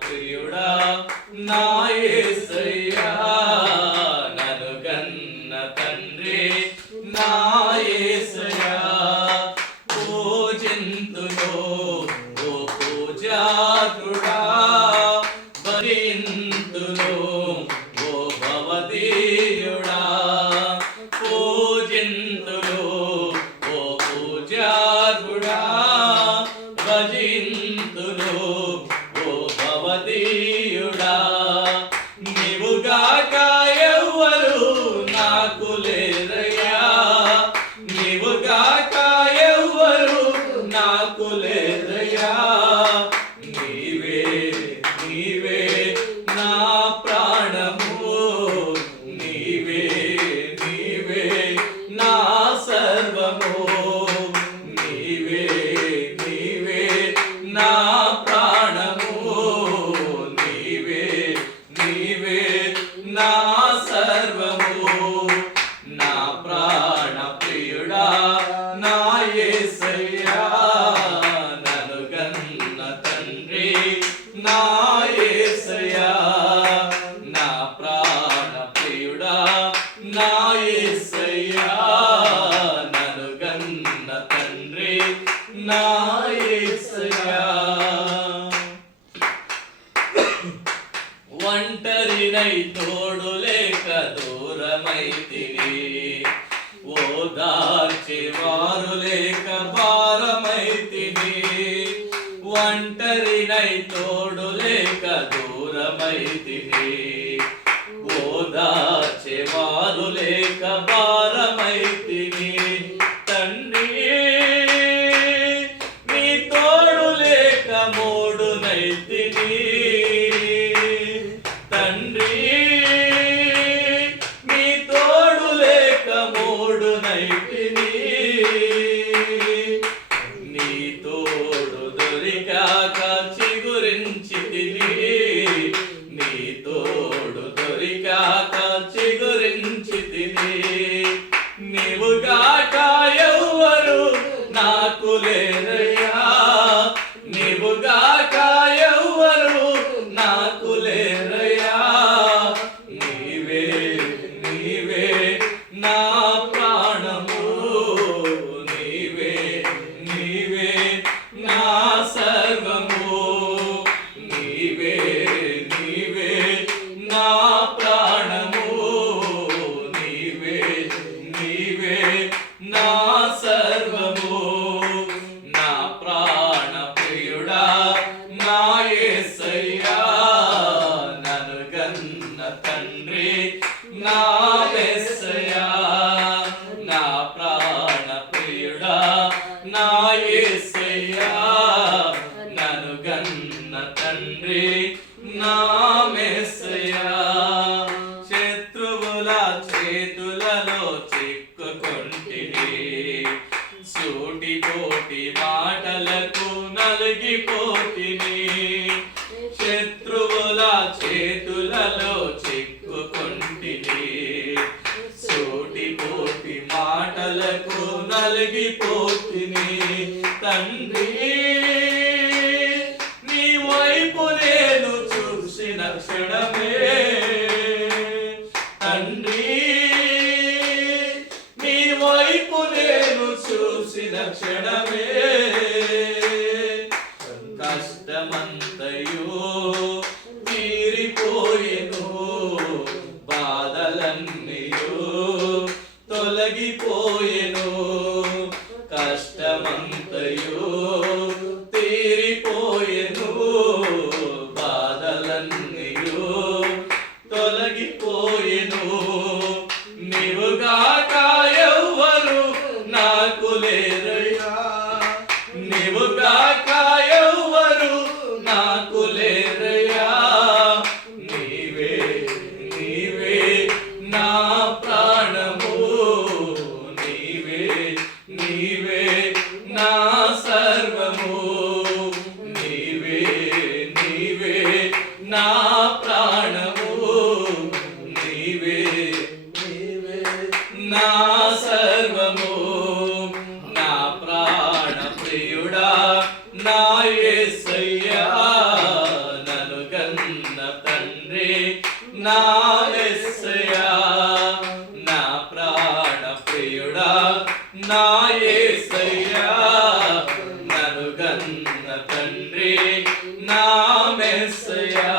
ప్రియుడా నా యేసయ్యా నన్ను కన్న తండ్రి నా యేసయ్యా పూజింతును ఓ పూజాతుడా భరింతును ఓ భవదీయుడా పూజింతును ఓ పూజాతుడా భజింతును భవదీయుడా నీవుగాక ఎవ్వరు నాకు లేరయ్యా నీవుగాక ఎవ్వరు నాకు లేరయ్యా నీవే నీవే నా ప్రాణము నీవే నీవే నా సర్వము నీవే నీవే నా నా సర్వము నా ప్రాణ ప్రియుడా నా యేసయ్యా నన్ను కన్న తండ్రి నా యేసయ్యా నా ప్రాణ ప్రియుడా నా యేసయ్యా నన్ను కన్న తండ్రి నా యేసయ్యా ఒంటరినై తోడు లేక దూరమైతిని ఓదార్చి వారు లేక భారమైతిని ఒంటరినై తోడు లేక దూరమైతిని ఓదార్చి వారు లేక భారమైతిని తండ్రి నీ తోడు లేక మూడునైతిని తండ్రి నీ తోడు లేక మూడునైతిని నీ తోడు దొరికాక చిగురించితిని నీ తోడు దొరికాక చిగురించితిని నీవుగాక ఎవ్వరు నాకు లేరయ్యా నీవుగాక ఎవ్వరు నాకు లేరయ్యా నీవే నీవే నా ప్రాణము నీవే నీవే నా సర్వము నీవే నీవే నా ప్రాణము నీవే నీవే నా సర్వము నా ప్రాణ ప్రియుడా నా యేసయ్యా నన్ను కన్న తండ్రి నా యేసయ్యా నా ప్రాణ ప్రియుడా నా యేసయ్యా నన్ను కన్న తండ్రి నా యేసయ్యా శత్రువుల చేతులలో చిక్కుకొంటిని సూటిపోటి మాటలకు నలిగిపోతిని శత్రువుల చేతులలో చిక్కుకొంటిని సూటిపోటి మాటలకు నలిగిపోతిని తండ్రి నీ వైపు నేను చూసిన క్షణమే తండ్రి నీ వైపు నేను చూసిన క్షణమే కష్టమంతయు తీరిపోయెను బాధలన్నీయు తొలగిపోయెను కష్టమంతయు తీరిపోయెను బాధలన్నీయు తొలగిపోయెను నీవుగాక ఎవ్వరు నాకు లేరయ్యా నీవుగాక ఎవ్వరు నాకు లేరయ్యా నీవే నీవే నా ప్రాణము నీవే నీవే నా సర్వము నీవే నీవే నా ప్రాణము నీవే నీవే నా సర్వము నా ప్రాణ ప్రియుడా నా యేసయ్యా నా మెస్సయా, నా ప్రాణ ప్రియుడా, నా యేసయ్యా, నన్ను గన్న తండ్రి, నా మెస్సయా.